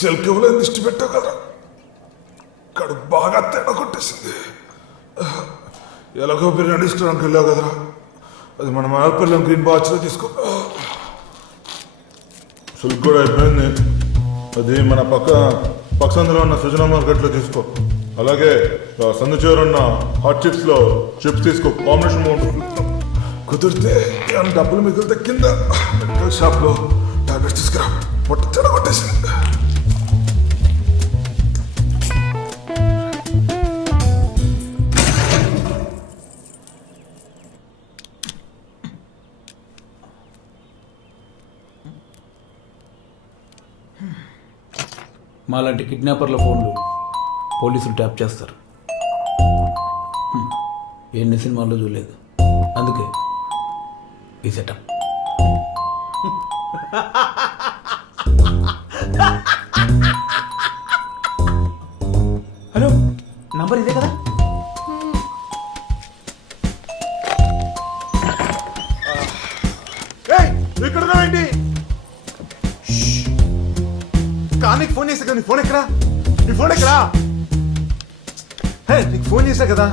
సెల్కెవలో దిష్టి పెట్టావు కదా, కడుపు బాగా తేడా కొట్టేసింది. ఎలాగో బిర్యానీ తీసుకురానికి వెళ్ళావు కదరా, అది మన మాయపల్లం గ్రీన్ బాచ్లో తీసుకో. సులుకు కూడా అయిపోయింది, అది మన పక్కసందులో ఉన్న సృజన మార్కెట్లో తీసుకో. అలాగే సందు చివరున్న హాట్ చిప్స్లో చిప్స్ తీసుకో, కాంబినేషన్ బాగుంటుంది. కుదిరితే ఏమైనా డబ్బులు మిగిలితే కింద మెడికల్ షాప్లో టాబ్లెట్స్ తీసుకురా, పొట్ట చెడగొట్టేసింది. మాలాంటి కిడ్నాపర్ల ఫోన్లు పోలీసులు ట్యాప్ చేస్తారు. ఎన్ని సినిమాల్లో చూడలేదు, అందుకే ఈ సెటప్. హలో, నంబర్ ఇదే కదా? ఇక్కడ రాయండి. నీకు ఫోన్ చేసా కదా, నీ ఫోన్ ఎక్కడా? నీ ఫోన్ ఎక్కడా? నీకు ఫోన్ చేసా కదా.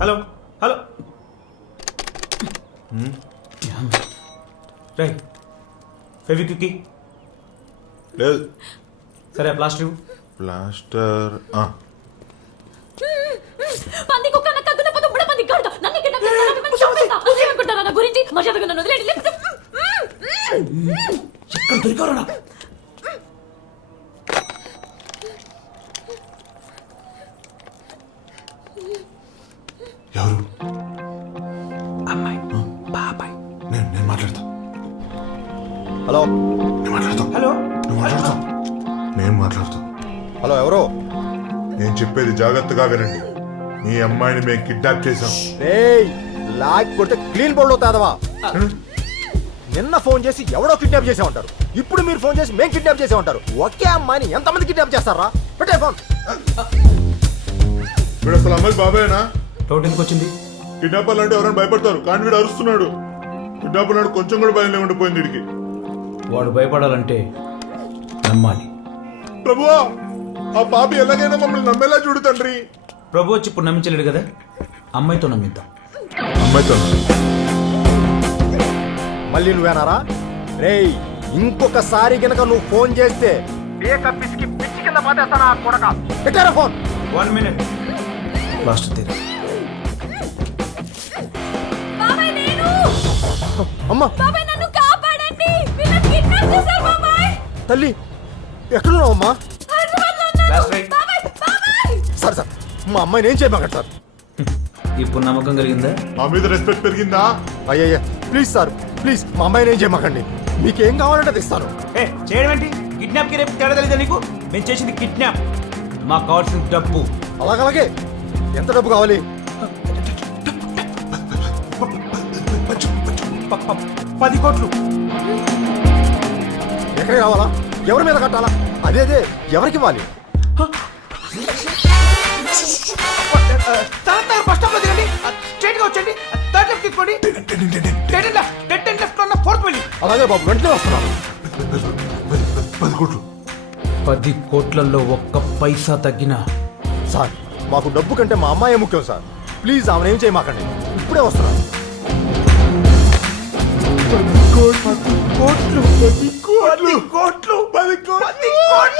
హలో హలో, రై ఫెవిక్విక్ లేదు. సరే ప్లాస్టర్ ప్లాస్టర్. పంది కుక్క నక్క దున్నపోతు బుడ పంది గాడుతో నన్ను కిడ్నాప్ చేస్తారా? చంపేస్తా. ఏమనుకుంటారా నా గురించి? మర్యాదగా నన్ను వదిలేయండి. లేకపోతే ఎక్కడ దొరికారా? ఎవరు? అమ్మాయి, బాబాయ్. నేను మాట్లాడతా. హలో, నేను మాట్లాడతా. హలో, నువ్వు మాట్లాడతా. నేను మాట్లాడతా. హలో, ఎవరు? నేను చెప్పేది జాగ్రత్తగా వినండి. మీ అమ్మాయిని మేము కిడ్నాప్ చేశాం. రేయ్, లాక్కొట్టే క్లీన్ బోల్డ్ అవుతాదవా? నిన్న ఫోన్ చేసి ఎవడో కిడ్నాప్ చేసే ఉంటారు, ఇప్పుడు మీరు ఫోన్ చేసి మేము కిడ్నాప్ చేసే ఉంటారు. ఒకే అమ్మాయిని ఎంతమంది కిడ్నాప్ చేస్తారా? పెట్టే ఫోన్. వీడు అసలు అమ్మాయి బాబాయేనా? డౌట్ ఎందుకు వచ్చింది? కిడ్నాపర్లు అంటే ఎవరైనా భయపడతారు, కానీ వీడు అరుస్తున్నాడు. కిడ్నాపర్ నాడు కొంచెం కూడా భయం లేకుండా పోయింది వీడికి. వాడు భయపడాలంటే నమ్మాలి. ప్రభువా, ఆ బాబు ఎలాగైనా మమ్మల్ని నమ్మేలా చూడు తండ్రి. ప్రభు వచ్చి ఇప్పుడు నమ్మించలేడు కదా, అమ్మాయితో నమ్మిద్దాం. అమ్మాయితో మళ్ళీ నువ్వేనారా? రేయ్, ఇంకొకసారి గనక నువ్వు ఫోన్ చేస్తే పిచ్చి కింద పాతేస్తానా కొడక. పెట్టారా ఫోన్? 1 minute. లాస్ట్ తీరా. బాబాయ్ నేను. అమ్మా, బాబాయ్ నన్ను కాపాడండి. వీళ్ళని కిడ్నాప్ చేశారు బాబాయ్. తల్లి ఎక్కడున్నావు అమ్మా? హైదరాబాద్లో ఉన్నాను. Last right. బాబాయ్ బాబాయ్. సార్ సార్, మా అమ్మాయిని ఏం చేయమంటారు సార్? ఇప్పుడు నమ్మకం కలిగిందా? మా మీద రెస్పెక్ట్ పెరిగిందా? అయ్యయ్యా, ప్లీజ్ సార్, ప్లీజ్ మా అమ్మాయిని ఏం చేయమాకండి. మీకేం కావాలంటే అది ఇస్తాను. చేయడం ఏంటి? కిడ్నాప్ కి రేపు తేడా తెలీదా నీకు? మేము చేసింది కిడ్నాప్, మాకు కావాల్సిన డబ్బు. అలాగలాగే, ఎంత డబ్బు కావాలి? 10 కోట్లు. ఎక్కడ కావాలా? ఎవరి మీద కట్టాలా? అదే ఎవరికి ఇవ్వాలి? బస్ స్టాప్ లో దిగండి, స్ట్రైట్ గా వచ్చండి, థర్డ్ లెఫ్ట్ తీసుకోండి. ఫోర్త్ వెళ్ళి. అలాగే బాబు, వెంటనే వస్తున్నాను. 10 కోట్లు. 10 కోట్లలో ఒక్క పైసా తగ్గినా సార్, మాకు డబ్బు కంటే మా అమ్మాయి ముఖ్యం సార్. ప్లీజ్ ఆమెను ఏం చేయమాకండి, ఇప్పుడే వస్తున్నాను. 10 కోట్లు. 10 కోట్లు. 10 కోట్లు.